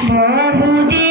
বহুদিন